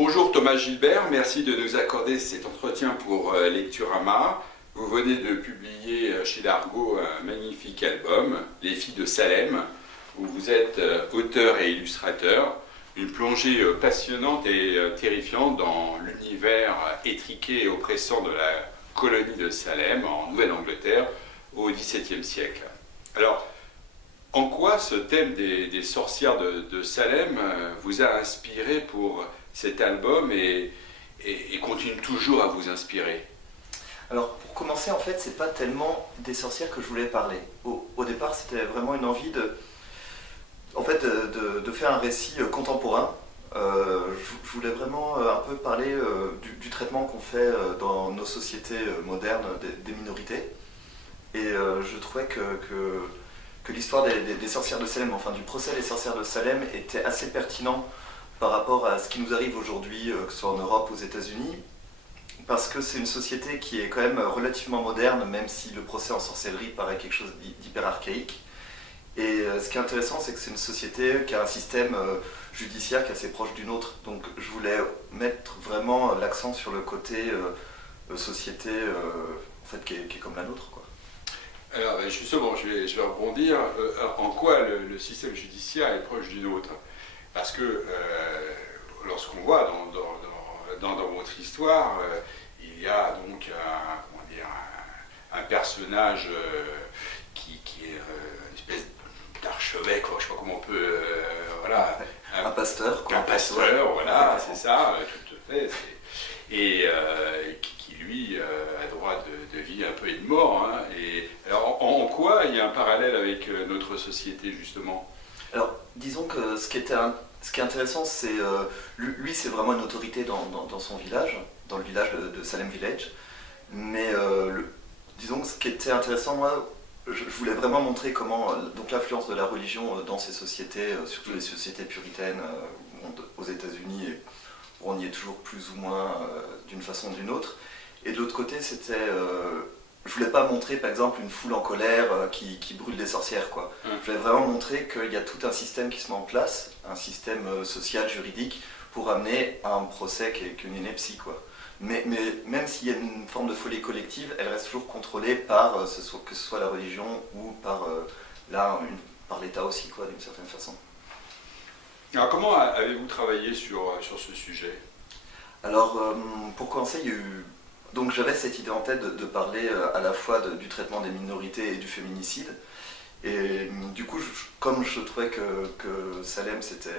Bonjour Thomas Gilbert, merci de nous accorder cet entretien pour Lecturama. Vous venez de publier chez Largo un magnifique album, Les filles de Salem, où vous êtes auteur et illustrateur. Une plongée passionnante et terrifiante dans l'univers étriqué et oppressant de la colonie de Salem, en Nouvelle-Angleterre, au XVIIe siècle. Alors, en quoi ce thème des sorcières de Salem vous a inspiré pour cet album et continue toujours à vous inspirer? Alors pour commencer, en fait, c'est pas tellement des sorcières que je voulais parler. Au départ, c'était vraiment une envie de faire un récit contemporain. Je voulais vraiment un peu parler du traitement qu'on fait dans nos sociétés modernes des minorités. Et je trouvais que l'histoire des sorcières de Salem, enfin du procès des sorcières de Salem, était assez pertinent par rapport à ce qui nous arrive aujourd'hui, que ce soit en Europe ou aux États-Unis, parce que c'est une société qui est quand même relativement moderne, même si le procès en sorcellerie paraît quelque chose d'hyper archaïque. Et ce qui est intéressant, c'est que c'est une société qui a un système judiciaire qui est assez proche du nôtre. Donc je voulais mettre vraiment l'accent sur le côté société en fait, qui est comme la nôtre, quoi. Alors justement, je vais rebondir. En quoi le système judiciaire est proche du nôtre? Parce que lorsqu'on voit dans votre histoire, il y a donc un personnage qui est une espèce d'archevêque, je ne sais pas comment on peut... voilà, un pasteur, quoi. Un pasteur, voilà, c'est ça, tout à fait. Et qui lui a droit de vie un peu et de mort. Hein. Et alors en quoi il y a un parallèle avec notre société justement? Alors disons que ce qui est intéressant, c'est lui, c'est vraiment une autorité dans son village, dans le village de Salem Village. Mais disons que ce qui était intéressant, moi, je voulais vraiment montrer comment donc l'influence de la religion dans ces sociétés, surtout les sociétés puritaines aux États-Unis, où on y est toujours plus ou moins d'une façon ou d'une autre. Et de l'autre côté, c'était je voulais pas montrer par exemple une foule en colère qui brûle des sorcières, quoi. Je voulais vraiment montrer qu'il y a tout un système qui se met en place, un système social, juridique, pour amener à un procès qui est une ineptie, quoi. Mais même s'il y a une forme de folie collective, elle reste toujours contrôlée par que ce soit la religion ou par l'État aussi, quoi, d'une certaine façon. Alors comment avez-vous travaillé sur ce sujet? Alors pour commencer, il y a eu... Donc j'avais cette idée en tête de parler à la fois du traitement des minorités et du féminicide. Et du coup, comme je trouvais que Salem c'était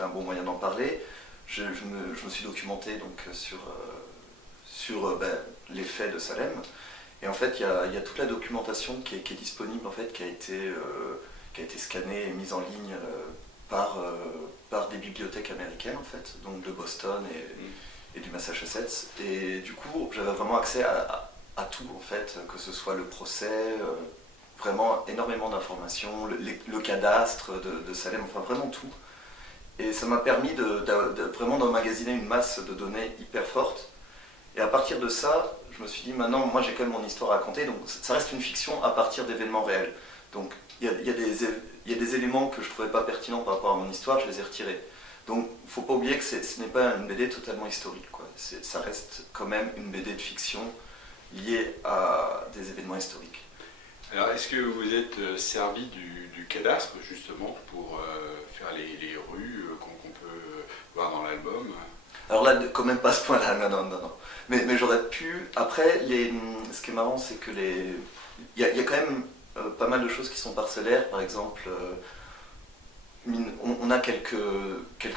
un bon moyen d'en parler, je me suis documenté donc, sur les faits de Salem. Et en fait, il y a toute la documentation qui est disponible, en fait, qui a été scannée et mise en ligne par des bibliothèques américaines, en fait, donc de Boston et du Massachusetts. Et du coup, j'avais vraiment accès à tout, en fait, que ce soit le procès, vraiment énormément d'informations, le cadastre de Salem, enfin vraiment tout. Et ça m'a permis vraiment d'emmagasiner une masse de données hyper forte. Et à partir de ça, je me suis dit, maintenant, moi j'ai quand même mon histoire à raconter, donc ça reste une fiction à partir d'événements réels. Donc il y a des éléments que je ne trouvais pas pertinents par rapport à mon histoire, je les ai retirés. Donc il ne faut pas oublier que ce n'est pas une BD totalement historique, quoi. Ça reste quand même une BD de fiction liée à des événements historiques. Alors est-ce que vous êtes servi du cadastre justement pour faire les rues qu'on peut voir dans l'album? Alors là, quand même pas à ce point-là, non. Mais j'aurais pu... Après, ce qui est marrant, c'est que il y a quand même pas mal de choses qui sont parcellaires. Par exemple, on a quelques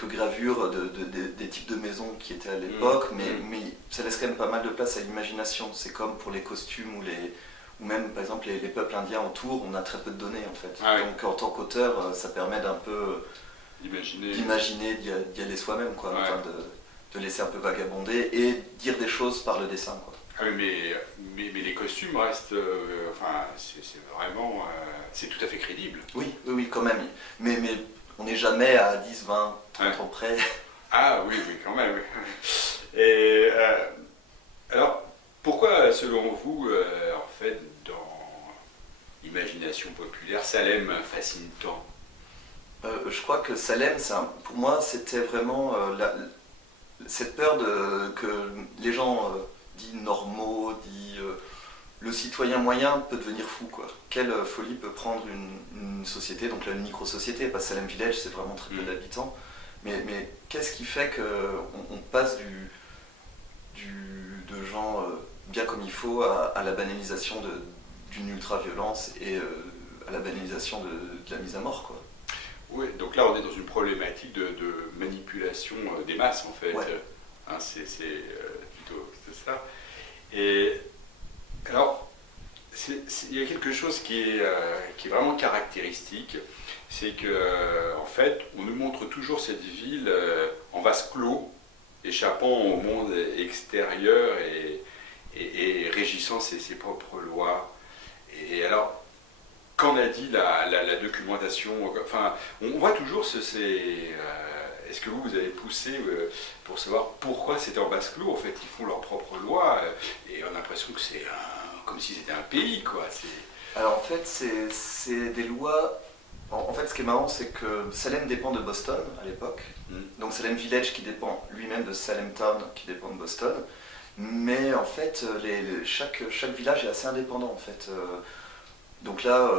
gravures des types de maisons qui étaient à l'époque, mais ça laisse quand même pas mal de place à l'imagination. C'est comme pour les costumes ou même, par exemple, les peuples indiens autour, on a très peu de données, en fait. Ah oui. Donc en tant qu'auteur, ça permet d'un peu d'imaginer, d'y aller soi-même, quoi. Ouais. Enfin, de laisser un peu vagabonder et dire des choses par le dessin, quoi. Ah oui, mais les costumes restent... enfin, c'est vraiment... c'est tout à fait crédible. Oui, quand même. Mais on n'est jamais à 10, 20, 30 ans près. Ah oui, quand même. Et alors, pourquoi, selon vous, en fait, dans l'imagination populaire, Salem fascine tant? Je crois que Salem, pour moi, c'était vraiment cette peur que les gens dits normaux, le citoyen moyen peut devenir fou, quoi. Quelle folie peut prendre une société, donc là une micro-société, pas Salem Village, c'est vraiment très peu d'habitants, mais qu'est-ce qui fait qu'on passe de gens bien comme il faut à la banalisation d'une ultra-violence et à la banalisation de la mise à mort, quoi. Oui, donc là on est dans une problématique de manipulation des masses en fait. Ouais. Hein, c'est plutôt c'est ça. Et alors, il y a quelque chose qui est vraiment caractéristique, c'est que en fait on nous montre toujours cette ville en vase clos, échappant au monde extérieur et régissant ses propres lois. Et alors, qu'en a dit la documentation? Enfin, on voit toujours est-ce que vous avez poussé pour savoir pourquoi c'était en vase clos? En fait, ils font leurs propres lois et on a l'impression que c'est comme si c'était un pays, quoi. Alors en fait, c'est des lois. En fait, ce qui est marrant, c'est que Salem dépend de Boston à l'époque. Donc Salem Village qui dépend lui-même de Salem Town qui dépend de Boston. Mais en fait, chaque village est assez indépendant en fait. Donc là,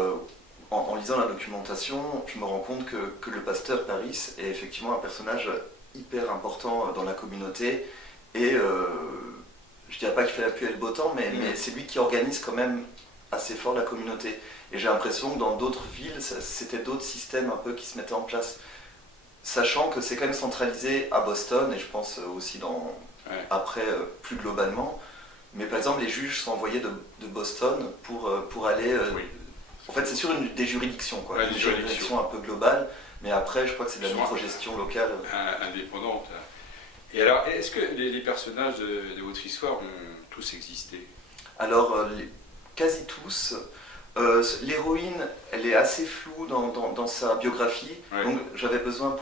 en lisant la documentation, je me rends compte que le pasteur Paris est effectivement un personnage hyper important dans la communauté. Et je dirais pas qu'il fait la pluie et le beau temps, mais c'est lui qui organise quand même assez fort la communauté. Et j'ai l'impression que dans d'autres villes, c'était d'autres systèmes un peu qui se mettaient en place. Sachant que c'est quand même centralisé à Boston, et je pense aussi après plus globalement. Mais par exemple, les juges sont envoyés de Boston pour aller... Oui. En fait, c'est sur des juridictions, quoi. Ouais, des juridictions un peu globales, mais après, je crois que c'est de la micro-gestion locale. Indépendante. Et alors, est-ce que les personnages de votre histoire ont tous existé? Alors, quasi tous. L'héroïne, elle est assez floue dans sa biographie, Ouais. donc j'avais besoin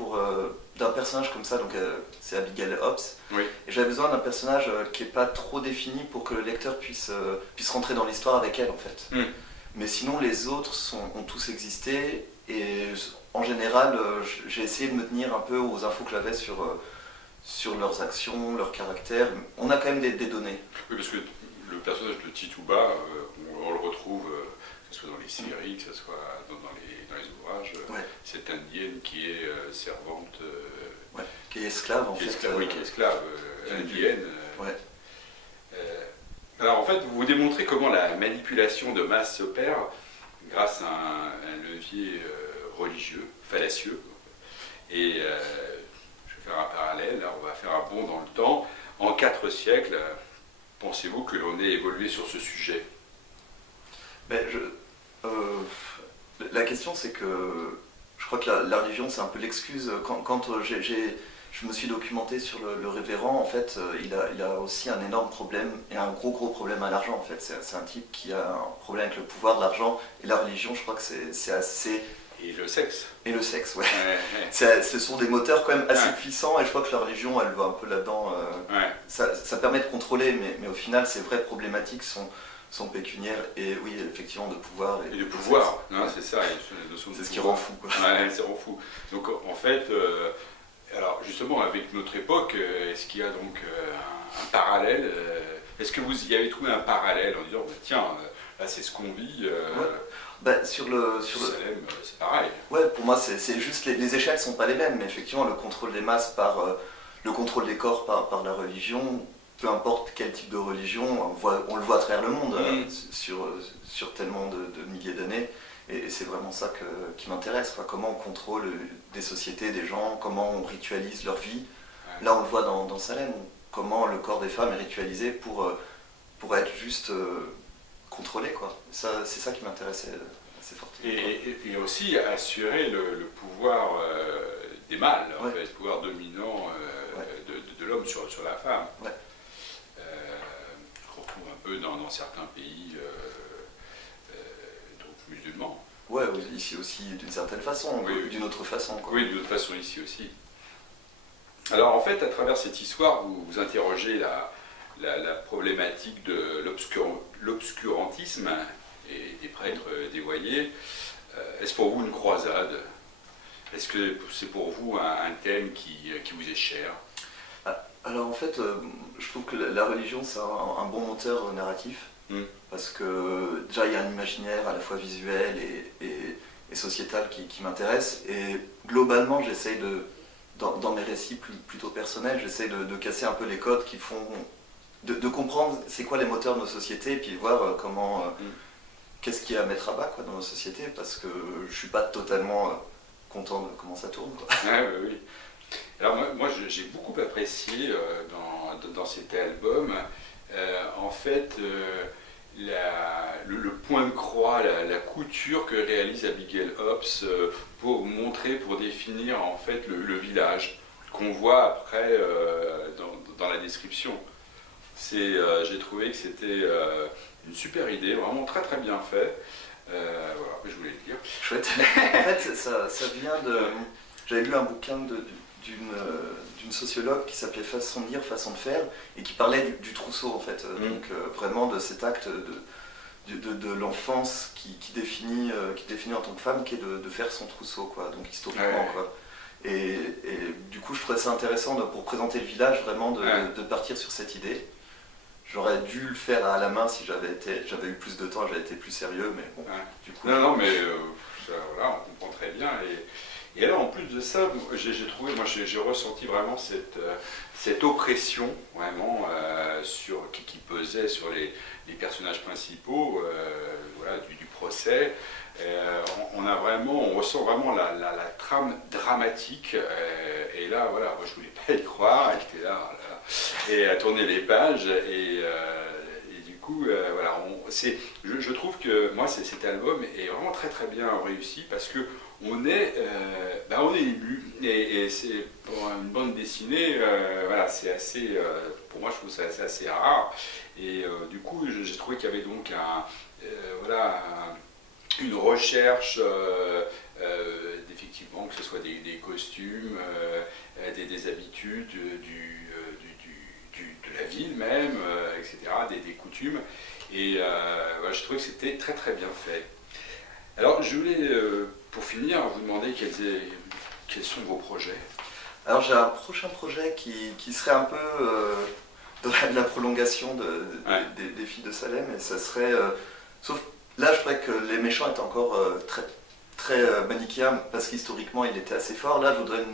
d'un personnage comme ça, donc c'est Abigail Hobbs, Oui. et j'avais besoin d'un personnage qui n'est pas trop défini pour que le lecteur puisse rentrer dans l'histoire avec elle en fait. Mais sinon les autres ont tous existé, et en général j'ai essayé de me tenir un peu aux infos que j'avais sur leurs actions, leur caractère. On a quand même des données. Oui, parce que le personnage de Tituba, on le retrouve, que ce soit dans les séries, que ce soit dans les ouvrages, Ouais. cette indienne qui est servante, Ouais. Qui est esclave en fait. oui, qui est esclave indienne. Ouais. Alors en fait, vous démontrez comment la manipulation de masse s'opère grâce à un levier religieux, fallacieux. Et je vais faire un parallèle, là, on va faire un bond dans le temps. En 4 siècles, pensez-vous que l'on ait évolué sur ce sujet? Mais la question c'est que je crois que la religion c'est un peu l'excuse. Quand je me suis documenté sur le révérend, en fait, il a aussi un énorme problème, et un gros problème à l'argent en fait. C'est un type qui a un problème avec le pouvoir, l'argent et la religion, je crois que c'est assez... Et le sexe. Et le sexe, ouais. Ouais. Ce sont des moteurs quand même assez puissants, et je crois que la religion, elle va un peu là-dedans. Ça permet de contrôler, mais au final, ces vraies problématiques sont pécuniaires, et oui, effectivement, de pouvoir. Et de pouvoir, c'est ça. C'est ce qui rend fou, quoi. Ouais, ça rend fou. Donc en fait, alors justement, avec notre époque, est-ce qu'il y a donc un parallèle Est-ce que vous y avez trouvé un parallèle en disant, tiens, là c'est ce qu'on vit sur Salem, c'est pareil. Ouais, pour moi, c'est juste les échelles sont pas les mêmes, mais effectivement, le contrôle des masses le contrôle des corps par la religion, peu importe quel type de religion, on le voit à travers le monde sur tellement de milliers d'années, et c'est vraiment ça qui m'intéresse, quoi. Comment on contrôle des sociétés, des gens, comment on ritualise leur vie. Là, on le voit dans Salem, comment le corps des femmes est ritualisé pour être juste contrôlé, quoi. C'est ça qui m'intéressait assez fortement. Et aussi assurer le pouvoir des mâles, en fait, le pouvoir dominant de l'homme sur la femme. Ouais. On retrouve un peu dans certains pays donc musulmans. Ouais, ici aussi d'une certaine façon, d'une autre façon, quoi. Oui, d'une autre façon ici aussi. Alors en fait, à travers cette histoire, vous interrogez la problématique de l'obscurantisme et des prêtres dévoyés. Est-ce pour vous une croisade? Est-ce que c'est pour vous un thème qui vous est cher? Alors en fait, je trouve que la religion c'est un bon moteur narratif, Mm. parce que déjà il y a un imaginaire à la fois visuel et sociétal qui m'intéresse, et globalement j'essaye dans mes récits plutôt personnels, j'essaye de casser un peu les codes qui font, de comprendre c'est quoi les moteurs de nos sociétés, et puis voir comment, qu'est-ce qu'il y a à mettre à bas quoi, dans nos sociétés, parce que je suis pas totalement content de comment ça tourne, quoi. Ouais, ouais, oui. Alors moi, j'ai beaucoup apprécié dans cet album, en fait, le point de croix, la couture que réalise Abigail Hobbs pour montrer, pour définir en fait le village qu'on voit après dans la description. J'ai trouvé que c'était une super idée, vraiment très très bien fait. Voilà, je voulais le dire. Chouette. En fait, ça vient de... J'avais lu un bouquin d'une sociologue qui s'appelait Façon de dire, façon de faire, et qui parlait du trousseau, en fait. Donc vraiment de cet acte de l'enfance qui définit en tant que femme, qui est de faire son trousseau, quoi. Donc historiquement, Ouais. quoi. Et du coup, je trouvais ça intéressant pour présenter le village, vraiment de partir sur cette idée. J'aurais dû le faire à la main si j'avais eu plus de temps, j'avais été plus sérieux, mais bon, Ouais. du coup... Non, mais ça, voilà, on comprend très bien. Et alors, en plus de ça, j'ai trouvé, moi j'ai ressenti vraiment cette oppression, vraiment, qui pesait sur les personnages principaux voilà, du procès. On ressent vraiment la trame dramatique. Et là, voilà, moi je voulais pas y croire, j'étais là, et à tourner les pages. Et du coup, voilà, je trouve que moi, cet album est vraiment très très bien réussi parce que on est ému, et c'est pour une bande dessinée, voilà, c'est assez, pour moi je trouve ça assez rare, et du coup j'ai trouvé qu'il y avait donc voilà, une recherche, effectivement, que ce soit des costumes, des habitudes, de la ville même, etc., des coutumes, et voilà, j'ai trouvé que c'était très très bien fait. Alors, je voulais, pour finir, vous demander quels sont vos projets. Alors j'ai un prochain projet qui serait un peu dans la prolongation Ouais. des filles de Salem, et ça serait... sauf là, je trouvais que les méchants étaient encore très, très manichéens, parce qu'historiquement, il était assez fort. Là, je voudrais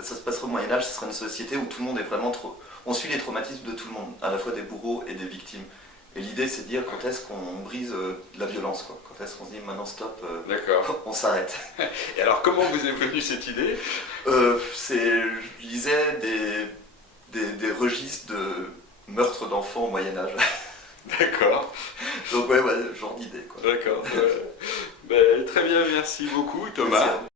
ça se passerait au Moyen-Âge, ce serait une société où tout le monde est vraiment trop... On suit les traumatismes de tout le monde, à la fois des bourreaux et des victimes. Et l'idée, c'est de dire quand est-ce qu'on brise la violence, quoi. Quand est-ce qu'on se dit maintenant stop, D'accord. on s'arrête. Et alors, comment vous est venue cette idée? Je lisais des registres de meurtres d'enfants au Moyen-Âge. D'accord. Donc ouais, genre d'idée, quoi. D'accord. Ben, très bien, merci beaucoup, Thomas. Merci à vous.